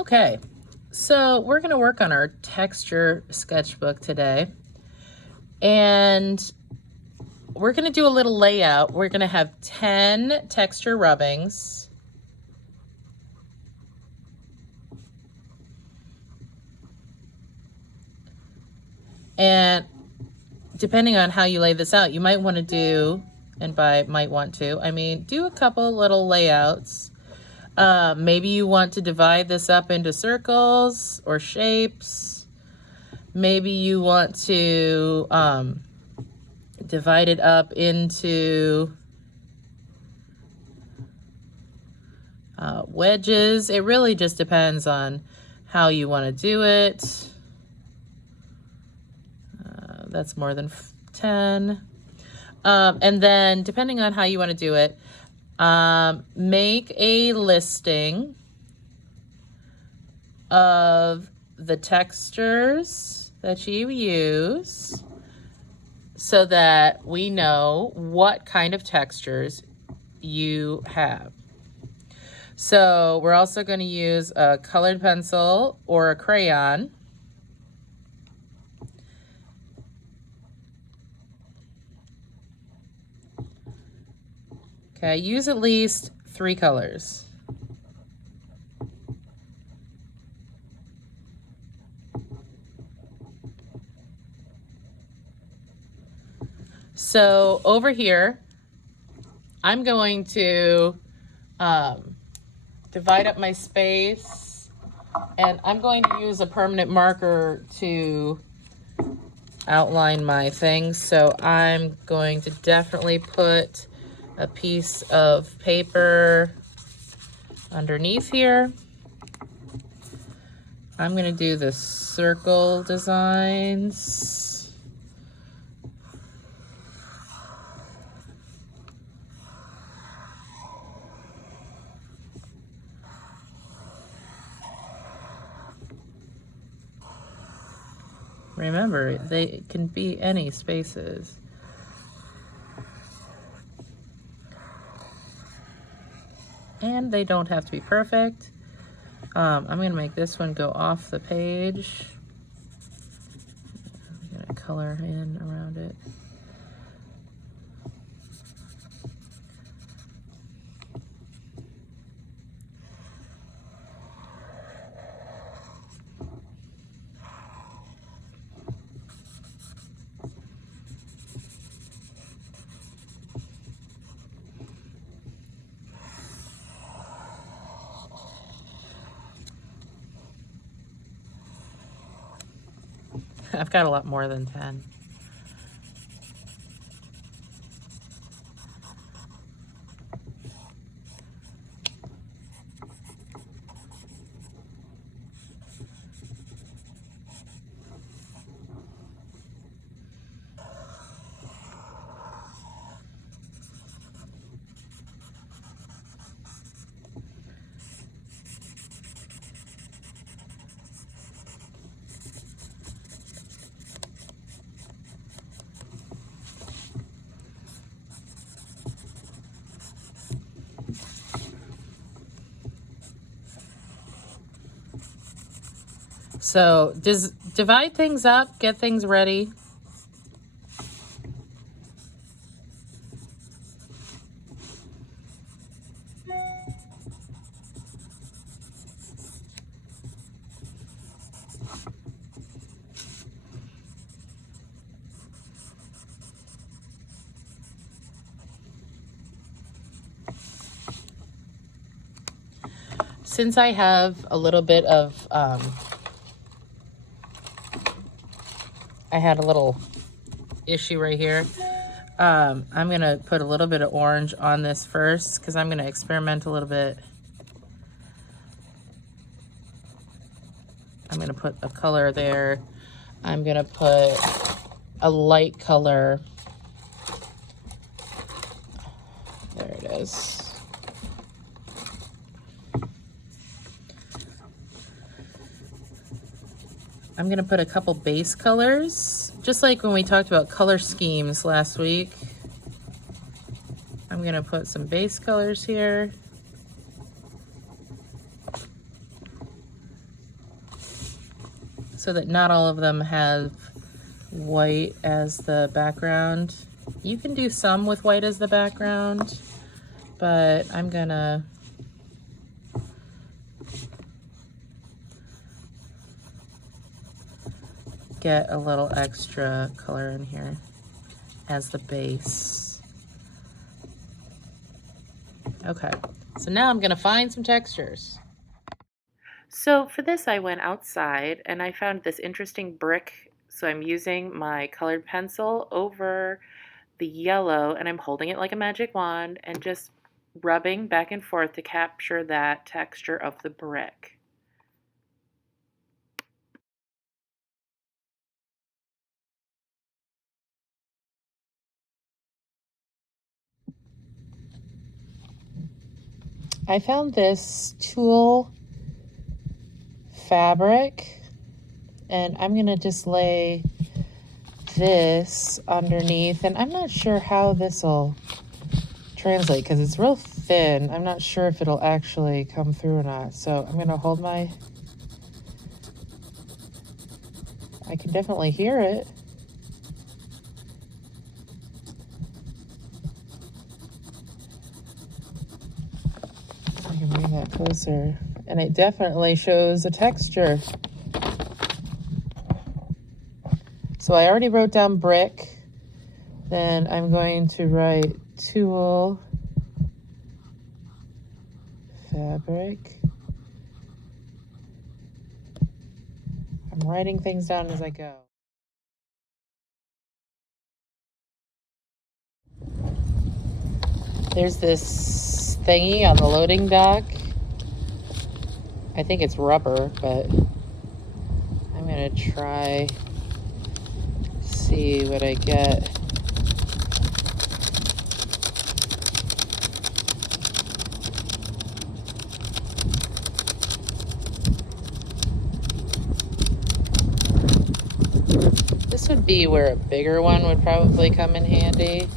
Okay, so we're going to work on our texture sketchbook today. And we're going to do a little layout. We're going to have 10 texture rubbings. And depending on how you lay this out, you might want to do, and by might want to, I mean, do a couple little layouts. Maybe you want to divide this up into circles or shapes. Maybe you want to divide it up into wedges. It really just depends on how you want to do it. That's more than 10. And then depending on how you want to do it, make a listing of the textures that you use so that we know what kind of textures you have. So we're also going to use a colored pencil or a crayon. Okay, use at least 3 colors. So over here, I'm going to divide up my space, and I'm going to use a permanent marker to outline my things. So I'm going to definitely put a piece of paper underneath here. I'm going to do the circle designs. Remember, they can be any spaces. And they don't have to be perfect. I'm going to make this one go off the page. I'm going to color in around it. I've got a lot more than 10. So divide things up, get things ready. Since I have a little bit of, I had a little issue right here. I'm going to put a little bit of orange on this first because I'm going to experiment a little bit. I'm going to put a color there. I'm going to put a light color. There it is. I'm going to put a couple base colors, just like when we talked about color schemes last week. I'm going to put some base colors here. so that not all of them have white as the background. You can do some with white as the background, but I'm gonna get a little extra color in here as the base. Okay, so now I'm gonna find some textures. So for this, I went outside and I found this interesting brick. So I'm using my colored pencil over the yellow and I'm holding it like a magic wand and just rubbing back and forth to capture that texture of the brick. I found this tulle fabric and I'm gonna just lay this underneath, and I'm not sure how this will translate because it's real thin. I'm not sure if it'll actually come through or not. So I'm gonna hold I can definitely hear it. I can bring that closer. And it definitely shows a texture. So I already wrote down brick. Then I'm going to write tulle fabric. I'm writing things down as I go. There's this thingy on the loading dock. I think it's rubber, but I'm gonna try see what I get. This would be where a bigger one would probably come in handy.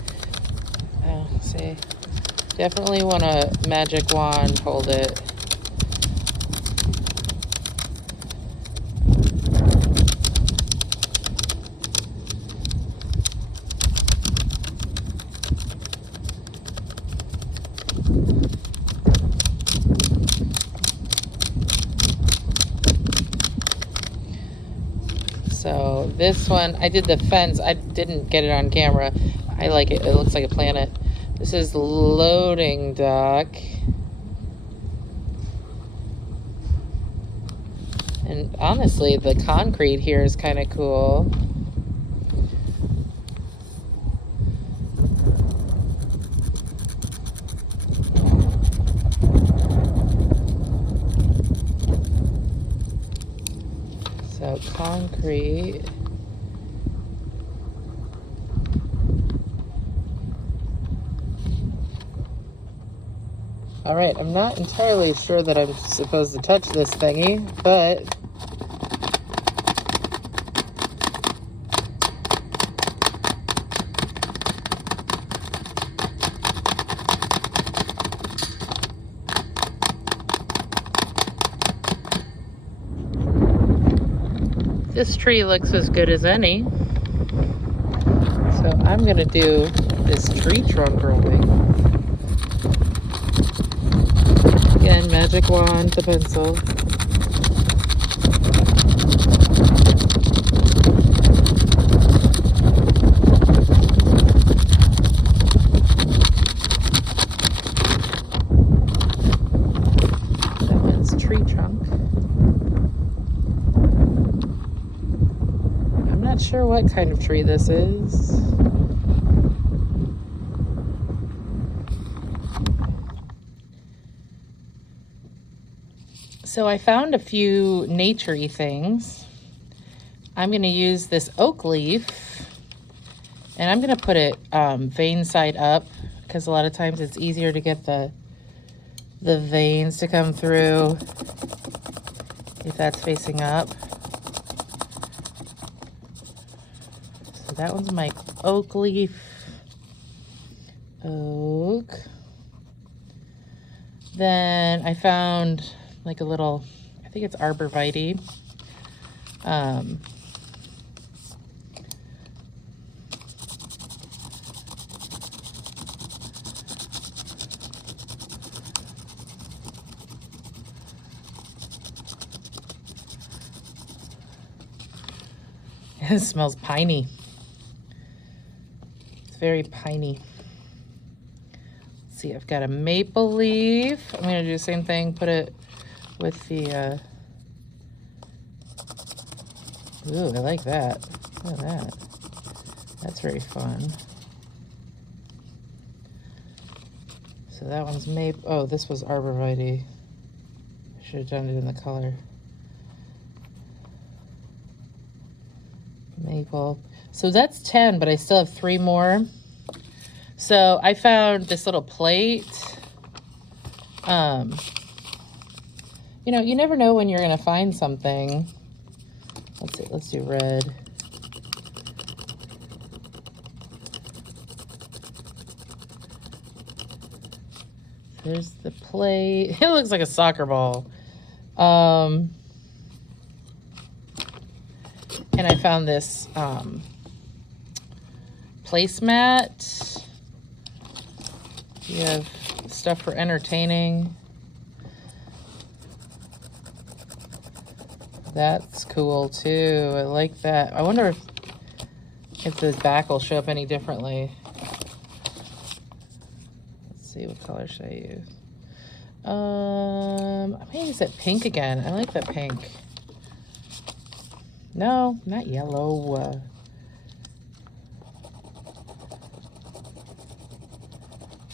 Oh, see, definitely want a magic wand, hold it. So this one, I did the fence. I didn't get it on camera. I like it. It looks like a planet. This is loading dock. And honestly, the concrete here is kind of cool. So concrete. All right, I'm not entirely sure that I'm supposed to touch this thingy, but this tree looks as good as any. So I'm gonna do this tree trunk rolling. Again, magic wand, the pencil. That one's tree trunk. I'm not sure what kind of tree this is. So I found a few nature-y things. I'm going to use this oak leaf, and I'm going to put it vein side up because a lot of times it's easier to get the veins to come through if that's facing up. So that one's my oak leaf. Oak. Then I found like a little, I think it's arborvitae. It smells piney. It's very piney. Let's see, I've got a maple leaf. I'm going to do the same thing, put it with the... Ooh, I like that. Look at that. That's very fun. So that one's maple. Oh, this was arborvitae. I should have done it in the color. Maple. So that's 10, but I still have 3 more. So I found this little plate. You know, you never know when you're going to find something. Let's see, let's do red. There's the plate. It looks like a soccer ball. And I found this placemat. You have stuff for entertaining. That's cool too. I like that. I wonder if the back will show up any differently. Let's see, what color should I use? I'm gonna use that pink again. I like that pink. No, not yellow.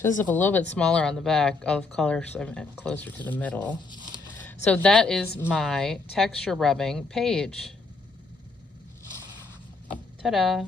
Shows up a little bit smaller on the back of color, so I'm closer to the middle. So that is my texture rubbing page. Ta-da!